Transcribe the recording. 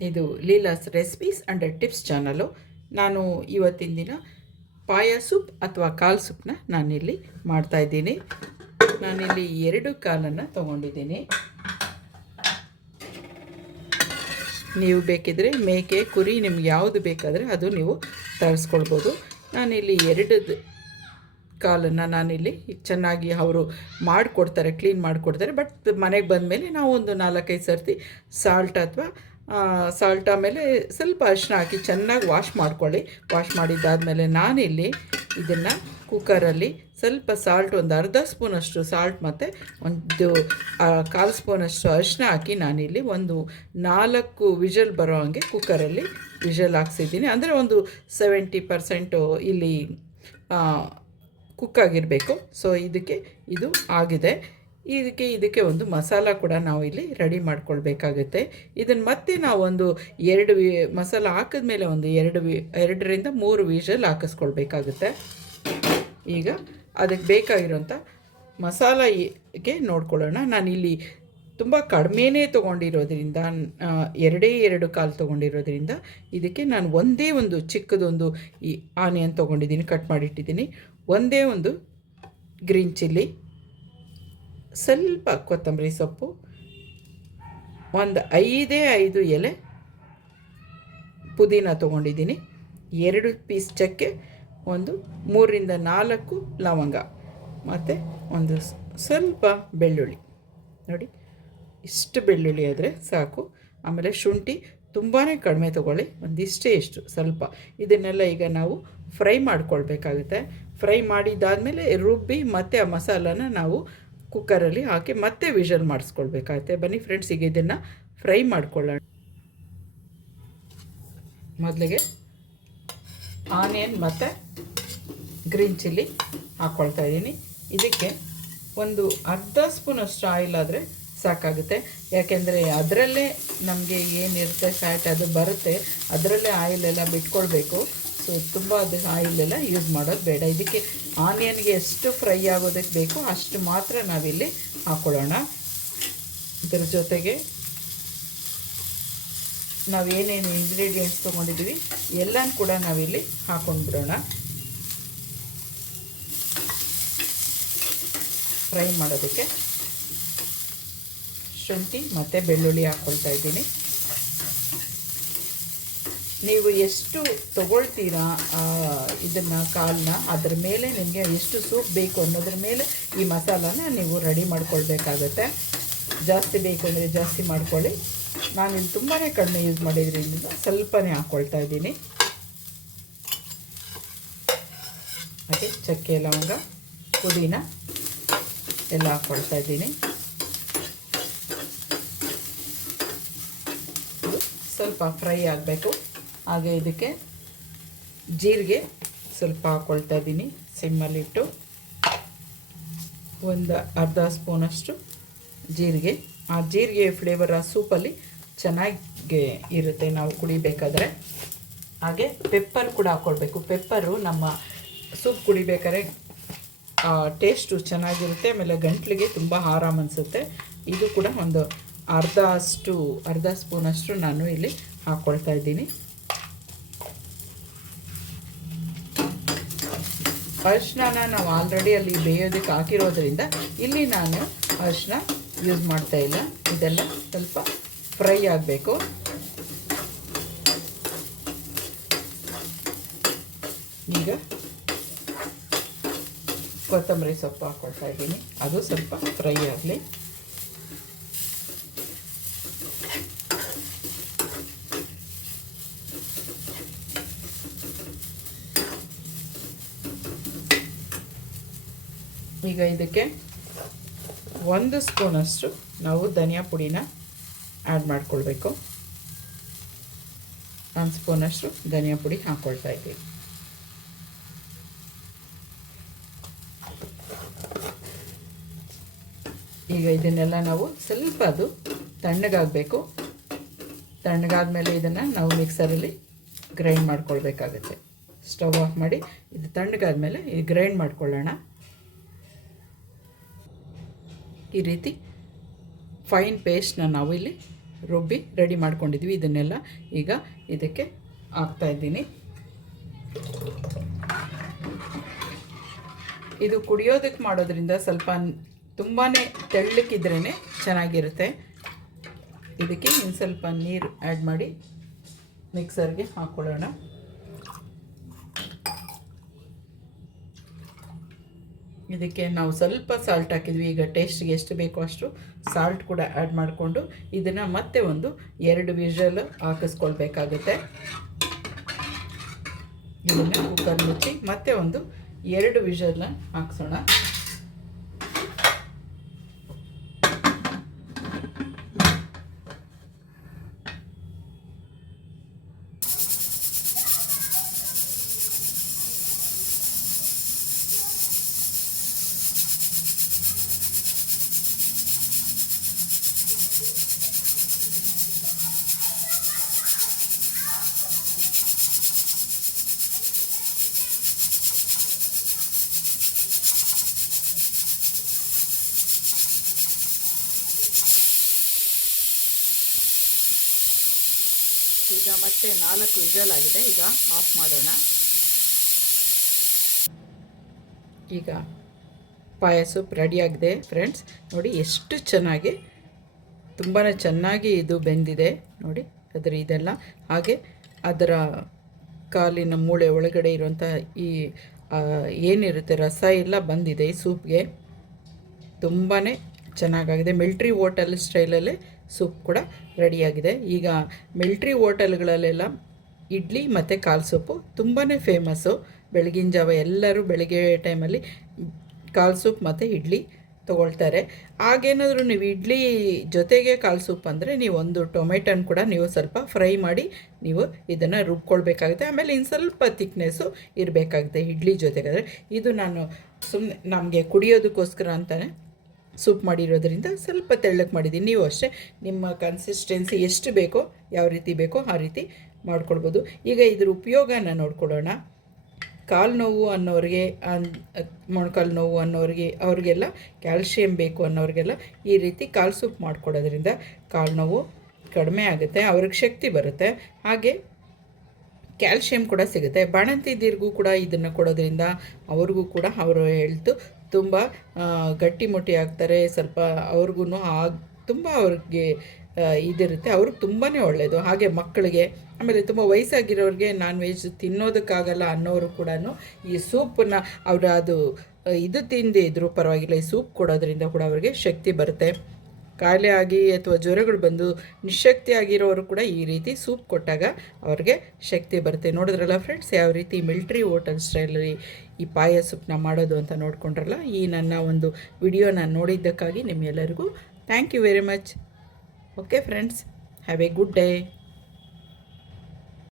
ಇದು Leela's recipes and tips channel. ನಾನು ಇವತ್ತಿನ ದಿನ ಪಾಯ ಸೂಪ್ ಅಥವಾ ಕಾಲು ಸೂಪ್ನ ನಾನಿಲ್ಲಿ ಮಾಡ್ತಾಯಿದ್ದೀನಿ ನಾನಿಲ್ಲಿ ಎರಡು ಕಾಲನ್ನು ತೊಗೊಂಡಿದ್ದೀನಿ. ನೀವು ಬೇಕಿದ್ರೆ ಮೇಕೆ, ಕುರಿ, ನಿಮ್ಗೆ ಯಾವುದು ಬೇಕಾದರೆ ಅದು ನೀವು ತರಿಸ್ಕೊಳ್ಬೋದು. ನಾನಿಲ್ಲಿ ಎರಡು ಕಾಲನ್ನು ನಾನಿಲ್ಲಿ ಚೆನ್ನಾಗಿ ಅವರು ಮಾಡಿಕೊಡ್ತಾರೆ, ಕ್ಲೀನ್ ಮಾಡಿಕೊಡ್ತಾರೆ. ಬಟ್ ಮನೆಗೆ ಬಂದಮೇಲೆ ನಾವು ಒಂದು ನಾಲ್ಕೈದು ಸರ್ತಿ ಸಾಲ್ಟ್ ಅಥವಾ ಸಾಲ್ಟ್ ಆಮೇಲೆ ಸ್ವಲ್ಪ ಅರಿಶಿನ ಹಾಕಿ ಚೆನ್ನಾಗಿ ವಾಶ್ ಮಾಡ್ಕೊಳ್ಳಿ. ವಾಶ್ ಮಾಡಿದ್ದಾದಮೇಲೆ ನಾನಿಲ್ಲಿ ಇದನ್ನು ಕುಕ್ಕರಲ್ಲಿ ಸ್ವಲ್ಪ ಸಾಲ್ಟ್ ಒಂದು ಅರ್ಧ ಸ್ಪೂನಷ್ಟು ಸಾಲ್ಟ್ ಮತ್ತು ಒಂದು ಕಾಲು ಸ್ಪೂನಷ್ಟು ಅರಿಶಿನ ಹಾಕಿ ನಾನಿಲ್ಲಿ ಒಂದು ನಾಲ್ಕು ವಿಷಲ್ ಬರೋ ಹಾಗೆ ಕುಕ್ಕರಲ್ಲಿ ವಿಷಲ್ ಹಾಕ್ಸಿದ್ದೀನಿ. ಅಂದರೆ ಒಂದು ಸೆವೆಂಟಿ ಪರ್ಸೆಂಟು ಇಲ್ಲಿ ಕುಕ್ ಆಗಿರಬೇಕು. ಸೊ ಇದಕ್ಕೆ ಇದು ಆಗಿದೆ. ಇದಕ್ಕೆ ಇದಕ್ಕೆ ಒಂದು ಮಸಾಲ ಕೂಡ ನಾವು ಇಲ್ಲಿ ರೆಡಿ ಮಾಡ್ಕೊಳ್ಬೇಕಾಗುತ್ತೆ. ಇದನ್ನು ಮತ್ತೆ ನಾವು ಒಂದು ಎರಡು ವಿ, ಮಸಾಲ ಹಾಕಿದ್ಮೇಲೆ ಒಂದು ಎರಡು ವಿ, ಎರಡರಿಂದ ಮೂರು ವಿಷಲ್ ಹಾಕಿಸ್ಕೊಳ್ಬೇಕಾಗುತ್ತೆ. ಈಗ ಅದಕ್ಕೆ ಬೇಕಾಗಿರೋಂಥ ಮಸಾಲೆಗೆ ನೋಡ್ಕೊಳ್ಳೋಣ. ನಾನಿಲ್ಲಿ ತುಂಬ ಕಡಿಮೆನೇ ತೊಗೊಂಡಿರೋದ್ರಿಂದ ಎರಡೇ ಎರಡು ಕಾಲು ತೊಗೊಂಡಿರೋದ್ರಿಂದ ಇದಕ್ಕೆ ನಾನು ಒಂದೇ ಒಂದು ಚಿಕ್ಕದೊಂದು ಈ ಆನಿಯನ್ ತೊಗೊಂಡಿದ್ದೀನಿ, ಕಟ್ ಮಾಡಿಟ್ಟಿದ್ದೀನಿ. ಒಂದೇ ಒಂದು ಗ್ರೀನ್ ಚಿಲ್ಲಿ ಸ್ವಲ್ಪ ಕೊತ್ತಂಬರಿ ಸೊಪ್ಪು, ಒಂದು ಐದೇ ಐದು ಎಲೆ ಪುದೀನ ತೊಗೊಂಡಿದ್ದೀನಿ. ಎರಡು ಪೀಸ್ ಚಕ್ಕೆ, ಒಂದು ಮೂರರಿಂದ ನಾಲ್ಕು ಲವಂಗ, ಮತ್ತು ಒಂದು ಸ್ವಲ್ಪ ಬೆಳ್ಳುಳ್ಳಿ. ನೋಡಿ, ಇಷ್ಟು ಬೆಳ್ಳುಳ್ಳಿ ಆದರೆ ಸಾಕು. ಆಮೇಲೆ ಶುಂಠಿ ತುಂಬಾ ಕಡಿಮೆ ತೊಗೊಳ್ಳಿ, ಒಂದಿಷ್ಟೇ ಇಷ್ಟು ಸ್ವಲ್ಪ. ಇದನ್ನೆಲ್ಲ ಈಗ ನಾವು ಫ್ರೈ ಮಾಡ್ಕೊಳ್ಬೇಕಾಗುತ್ತೆ. ಫ್ರೈ ಮಾಡಿದ್ದಾದಮೇಲೆ ರುಬ್ಬಿ ಮತ್ತು ಆ ಮಸಾಲನ ನಾವು ಕುಕ್ಕರಲ್ಲಿ ಹಾಕಿ ಮತ್ತೆ ವಿಷಲ್ ಮಾಡಿಸ್ಕೊಳ್ಬೇಕಾಗುತ್ತೆ ಬನ್ನಿ ಫ್ರೆಂಡ್ಸ್ ಈಗ ಇದನ್ನು ಫ್ರೈ ಮಾಡ್ಕೊಳ್ಳೋಣ. ಮೊದಲಿಗೆ ಆನಿಯನ್ ಮತ್ತು ಗ್ರೀನ್ ಚಿಲ್ಲಿ ಹಾಕ್ಕೊಳ್ತಾ ಇದ್ದೀನಿ. ಇದಕ್ಕೆ ಒಂದು ಅರ್ಧ ಸ್ಪೂನಷ್ಟು ಆಯಿಲ್ ಆದರೆ ಸಾಕಾಗುತ್ತೆ. ಯಾಕೆಂದರೆ ಅದರಲ್ಲೇ ನಮಗೆ ಏನಿರುತ್ತೆ ಫ್ಯಾಟ್ ಅದು ಬರುತ್ತೆ. ಅದರಲ್ಲೇ ಆಯಿಲೆಲ್ಲ ಬಿಟ್ಕೊಳ್ಬೇಕು. ಸೊ ತುಂಬ ಅದು ಆಯಿಲೆಲ್ಲ ಯೂಸ್ ಮಾಡೋದು ಬೇಡ. ಇದಕ್ಕೆ ಆನಿಯನ್ಗೆ ಎಷ್ಟು ಫ್ರೈ ಆಗೋದಕ್ಕೆ ಬೇಕು ಅಷ್ಟು ಮಾತ್ರ ನಾವಿಲ್ಲಿ ಹಾಕ್ಕೊಳ್ಳೋಣ ಇದರ ಜೊತೆಗೆ ನಾವು ಏನೇನು ಇಂಗ್ರೀಡಿಯೆಂಟ್ಸ್ ತೊಗೊಂಡಿದ್ದೀವಿ ಎಲ್ಲನೂ ಕೂಡ ನಾವಿಲ್ಲಿ ಹಾಕ್ಕೊಂಡ್ಬಿಡೋಣ ಫ್ರೈ ಮಾಡೋದಕ್ಕೆ ಶುಂಠಿ ಮತ್ತು ಬೆಳ್ಳುಳ್ಳಿ ಹಾಕ್ಕೊಳ್ತಾ ಇದ್ದೀನಿ. ನೀವು ಎಷ್ಟು ತಗೊಳ್ತೀರಾ ಇದನ್ನು ಕಾಲನ್ನ ಅದರ ಮೇಲೆ ನಿಮಗೆ ಎಷ್ಟು ಸೂಪ್ ಬೇಕು ಅನ್ನೋದ್ರ ಮೇಲೆ ಈ ಮಸಾಲಾನ ನೀವು ರೆಡಿ ಮಾಡ್ಕೊಳ್ಬೇಕಾಗತ್ತೆ. ಜಾಸ್ತಿ ಬೇಕು ಅಂದರೆ ಜಾಸ್ತಿ ಮಾಡ್ಕೊಳ್ಳಿ. ನಾನು ಇಲ್ಲಿ ತುಂಬಾ ಕಡಿಮೆ ಯೂಸ್ ಮಾಡಿದ್ರಿಂದ ಸ್ವಲ್ಪನೇ ಹಾಕ್ಕೊಳ್ತಾ ಇದ್ದೀನಿ. ಹಾಗೆ ಚಕ್ಕೆ, ಲವಂಗ, ಪುದೀನ ಎಲ್ಲ ಹಾಕ್ಕೊಳ್ತಾ ಇದ್ದೀನಿ. ಸ್ವಲ್ಪ ಫ್ರೈ ಆಗಬೇಕು. ಹಾಗೆ ಇದಕ್ಕೆ ಜೀರಿಗೆ ಸ್ವಲ್ಪ ಹಾಕ್ಕೊಳ್ತಾ ಇದ್ದೀನಿ. ಸಿಮ್ಮಲ್ಲಿಟ್ಟು ಒಂದು ಅರ್ಧ ಸ್ಪೂನಷ್ಟು ಜೀರಿಗೆ. ಆ ಜೀರಿಗೆ ಫ್ಲೇವರ್ ಆ ಸೂಪಲ್ಲಿ ಚೆನ್ನಾಗಿ ಇರುತ್ತೆ ನಾವು ಕುಡಿಬೇಕಾದ್ರೆ. ಹಾಗೆ ಪೆಪ್ಪರ್ ಕೂಡ ಹಾಕ್ಕೊಳ್ಬೇಕು ಪೆಪ್ಪರು ನಮ್ಮ ಸೂಪ್ ಕುಡಿಬೇಕಾದ್ರೆ ಟೇಸ್ಟು ಚೆನ್ನಾಗಿರುತ್ತೆ, ಆಮೇಲೆ ಗಂಟ್ಲಿಗೆ ತುಂಬ ಆರಾಮ್ ಅನಿಸುತ್ತೆ. ಇದು ಕೂಡ ಒಂದು ಅರ್ಧ ಅಷ್ಟು ಅರ್ಧ ಸ್ಪೂನಷ್ಟು ನಾನು ಇಲ್ಲಿ ಹಾಕ್ಕೊಳ್ತಾ ಇದ್ದೀನಿ. ಅರಿಶಿನ ನಾವು ಆಲ್ರೆಡಿ ಅಲ್ಲಿ ಬೇಯೋದಕ್ಕೆ ಹಾಕಿರೋದ್ರಿಂದ ಇಲ್ಲಿ ನಾನು ಅರಿಶಿನ ಯೂಸ್ ಮಾಡ್ತಾ ಇಲ್ಲ. ಇದೆಲ್ಲ ಸ್ವಲ್ಪ ಫ್ರೈ ಆಗಬೇಕು. ಈಗ ಕೊತ್ತಂಬರಿ ಸೊಪ್ಪು ಹಾಕ್ಕೊಳ್ತಾ ಇದ್ದೀನಿ. ಅದು ಸ್ವಲ್ಪ ಫ್ರೈ ಆಗಲಿ. ಈಗ ಇದಕ್ಕೆ ಒಂದು ಸ್ಪೂನಷ್ಟು ನಾವು ಧನಿಯಾ ಪುಡಿನ ಆ್ಯಡ್ ಮಾಡ್ಕೊಳ್ಬೇಕು. ಒಂದು ಸ್ಪೂನಷ್ಟು ಧನಿಯಾ ಪುಡಿ ಹಾಕ್ಕೊಳ್ತಾ ಇದ್ದೀವಿ. ಈಗ ಇದನ್ನೆಲ್ಲ ನಾವು ಸ್ವಲ್ಪ ಅದು ತಣ್ಣಗಾಗಬೇಕು. ತಣ್ಣಗಾದ್ಮೇಲೆ ಇದನ್ನು ನಾವು ಮಿಕ್ಸರಲ್ಲಿ ಗ್ರೈಂಡ್ ಮಾಡ್ಕೊಳ್ಬೇಕಾಗುತ್ತೆ. ಸ್ಟವ್ ಆಫ್ ಮಾಡಿ ಇದು ತಣ್ಣಗಾದ್ಮೇಲೆ ಈ ಗ್ರೈಂಡ್ ಮಾಡ್ಕೊಳ್ಳೋಣ. ಈ ರೀತಿ ಫೈನ್ ಪೇಸ್ಟ್ನ ನಾವು ಇಲ್ಲಿ ರುಬ್ಬಿ ರೆಡಿ ಮಾಡ್ಕೊಂಡಿದ್ವಿ. ಇದನ್ನೆಲ್ಲ ಈಗ ಇದಕ್ಕೆ ಹಾಕ್ತಾ ಇದ್ದೀನಿ. ಇದು ಕುಡಿಯೋದಕ್ಕೆ ಮಾಡೋದ್ರಿಂದ ಸ್ವಲ್ಪ ತುಂಬಾ ತೆಳ್ಳಕ್ಕಿದ್ರೇ ಚೆನ್ನಾಗಿರುತ್ತೆ. ಇದಕ್ಕೆ ಇನ್ನು ಸ್ವಲ್ಪ ನೀರು ಆ್ಯಡ್ ಮಾಡಿ ಮಿಕ್ಸರ್ಗೆ ಹಾಕ್ಕೊಳ್ಳೋಣ ಇದಕ್ಕೆ ನಾವು ಸ್ವಲ್ಪ ಸಾಲ್ಟ್ ಹಾಕಿದ್ವಿ. ಈಗ ಟೇಸ್ಟ್ಗೆ ಎಷ್ಟು ಬೇಕೋ ಅಷ್ಟು ಸಾಲ್ಟ್ ಕೂಡ ಆ್ಯಡ್ ಮಾಡಿಕೊಂಡು ಇದನ್ನು ಮತ್ತೆ ಒಂದು ಎರಡು ವಿಷಲ್ ಹಾಕಿಸ್ಕೊಳ್ಬೇಕಾಗುತ್ತೆ. ಇದನ್ನು ಕುಕ್ಕರ್ ಮುಚ್ಚಿ ಮತ್ತೆ ಒಂದು ಎರಡು ವಿಷಲ್ನ ಹಾಕ್ಸೋಣ. ಈಗ ಮತ್ತೆ ನಾಲ್ಕು ವಿಜಲ್ ಆಗಿದೆ. ಈಗ ಆಫ್ ಮಾಡೋಣ. ಈಗ ಪಾಯ ಸೂಪ್ ರೆಡಿಯಾಗಿದೆ ಫ್ರೆಂಡ್ಸ್ ನೋಡಿ ಎಷ್ಟು ಚೆನ್ನಾಗಿ ತುಂಬಾ ಚೆನ್ನಾಗಿ ಇದು ಬೆಂದಿದೆ. ನೋಡಿ ಅದರ ಇದೆಲ್ಲ. ಹಾಗೆ ಅದರ ಕಾಲಿನ ಮೂಳೆ ಒಳಗಡೆ ಇರುವಂಥ ಈ ಏನಿರುತ್ತೆ ರಸ ಎಲ್ಲ ಬಂದಿದೆ ಈ ಸೂಪ್ಗೆ ತುಂಬಾ ಚೆನ್ನಾಗಾಗಿದೆ. ಮಿಲ್ಟ್ರಿ ಹೋಟೆಲ್ ಸ್ಟೈಲಲ್ಲೇ ಸೂಪ್ ಕೂಡ ರೆಡಿಯಾಗಿದೆ. ಈಗ ಮಿಲ್ಟ್ರಿ ಹೋಟೆಲ್ಗಳಲ್ಲೆಲ್ಲ ಇಡ್ಲಿ ಮತ್ತು ಕಾಲು ಸೂಪು ತುಂಬಾ ಫೇಮಸ್ಸು. ಬೆಳಗಿನ ಜಾವ ಎಲ್ಲರೂ ಬೆಳಗ್ಗೆ ಟೈಮಲ್ಲಿ ಕಾಲು ಸೂಪ್ ಮತ್ತು ಇಡ್ಲಿ ತೊಗೊಳ್ತಾರೆ. ಆಗೇನಾದರೂ ನೀವು ಇಡ್ಲಿ ಜೊತೆಗೆ ಕಾಲು ಸೂಪ್ ಅಂದರೆ ನೀವು ಒಂದು ಟೊಮೆಟೊನ ಕೂಡ ನೀವು ಸ್ವಲ್ಪ ಫ್ರೈ ಮಾಡಿ ನೀವು ಇದನ್ನು ರುಬ್ಕೊಳ್ಬೇಕಾಗುತ್ತೆ. ಆಮೇಲೆ ಇನ್ನು ಸ್ವಲ್ಪ ತಿಕ್ನೆಸ್ಸು ಇರಬೇಕಾಗುತ್ತೆ ಇಡ್ಲಿ ಜೊತೆಗಾದರೆ. ಇದು ನಾನು ಸುಮ್ಮನೆ ನಮಗೆ ಕುಡಿಯೋದಕ್ಕೋಸ್ಕರ ಅಂತಲೇ ಸೂಪ್ ಮಾಡಿರೋದ್ರಿಂದ ಸ್ವಲ್ಪ ತೆಳ್ಳಕ್ಕೆ ಮಾಡಿದ್ದೀನಿ ನೀವು ಅಷ್ಟೇ ನಿಮ್ಮ ಕನ್ಸಿಸ್ಟೆನ್ಸಿ ಎಷ್ಟು ಬೇಕೋ ಯಾವ ರೀತಿ ಬೇಕೋ ಆ ರೀತಿ ಮಾಡ್ಕೊಳ್ಬೋದು. ಈಗ ಇದ್ರ ಉಪಯೋಗನ ನೋಡ್ಕೊಳ್ಳೋಣ. ಕಾಲು ನೋವು ಅನ್ನೋರಿಗೆ ಅನ್, ಮೊಣಕಾಲು ನೋವು ಅನ್ನೋರಿಗೆ ಅವ್ರಿಗೆಲ್ಲ ಕ್ಯಾಲ್ಶಿಯಂ ಬೇಕು ಅನ್ನೋರಿಗೆಲ್ಲ ಈ ರೀತಿ ಕಾಲು ಸೂಪ್ ಮಾಡ್ಕೊಡೋದ್ರಿಂದ ಕಾಲು ನೋವು ಕಡಿಮೆ ಆಗುತ್ತೆ, ಅವ್ರಿಗೆ ಶಕ್ತಿ ಬರುತ್ತೆ. ಹಾಗೆ ಕ್ಯಾಲ್ಶಿಯಂ ಕೂಡ ಸಿಗುತ್ತೆ. ಬಾಣಂತಿದ್ದೀರಿಗೂ ಕೂಡ ಇದನ್ನು ಕೊಡೋದ್ರಿಂದ ಅವ್ರಿಗೂ ಕೂಡ ಅವರು ಹೆಲ್ತು ತುಂಬ ಗಟ್ಟಿಮುಟ್ಟಿ ಆಗ್ತಾರೆ. ಸ್ವಲ್ಪ ಅವ್ರಿಗೂ ಆಗ, ತುಂಬ ಅವ್ರಿಗೆ ಇದಿರುತ್ತೆ. ಅವ್ರಿಗೆ ತುಂಬಾ ಒಳ್ಳೆಯದು ಹಾಗೆ ಮಕ್ಕಳಿಗೆ, ಆಮೇಲೆ ತುಂಬ ವಯಸ್ಸಾಗಿರೋರಿಗೆ ನಾನ್ ವೆಜ್ ತಿನ್ನೋದಕ್ಕಾಗಲ್ಲ ಅನ್ನೋರು ಕೂಡ ಈ ಸೂಪನ್ನ ಅವರ ಅದು ಇದು ತಿಂದಿದ್ರು ಪರವಾಗಿಲ್ಲ, ಈ ಸೂಪ್ ಕೊಡೋದ್ರಿಂದ ಕೂಡ ಅವ್ರಿಗೆ ಶಕ್ತಿ ಬರುತ್ತೆ. ಕಾಯಿಲೆ ಆಗಿ ಅಥವಾ ಜ್ವರಗಳು ಬಂದು ನಿಶಕ್ತಿ ಆಗಿರೋರು ಕೂಡ ಈ ರೀತಿ ಸೂಪ್ ಕೊಟ್ಟಾಗ ಅವ್ರಿಗೆ ಶಕ್ತಿ ಬರುತ್ತೆ. ನೋಡಿದ್ರಲ್ಲ ಫ್ರೆಂಡ್ಸ್ ಯಾವ ರೀತಿ ಮಿಲ್ಟ್ರಿ ಹೋಟೆಲ್ ಸ್ಟೈಲಲ್ಲಿ ಈ ಪಾಯ ಸೂಪ್ನ ಮಾಡೋದು ಅಂತ ನೋಡ್ಕೊಂಡ್ರಲ್ಲ? ಈ ನನ್ನ ಒಂದು ವಿಡಿಯೋನ ನೋಡಿದ್ದಕ್ಕಾಗಿ ನಿಮ್ಮೆಲ್ಲರಿಗೂ thank you very much okay friends have a good day